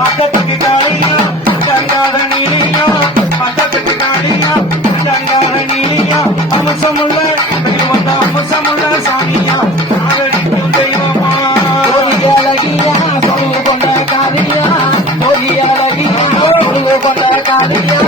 பக்கத்துக்கு காளியா கங்காத நீலியா பக்கத்துக்கு காளியா கங்காத நீலியா அம்சமுள்ள தெய்வம் அம்சமுள்ள சாமியா ஆதரிக்கும் தெய்வமா அழகியா கொண்ட காளியா கொண்ட காளியா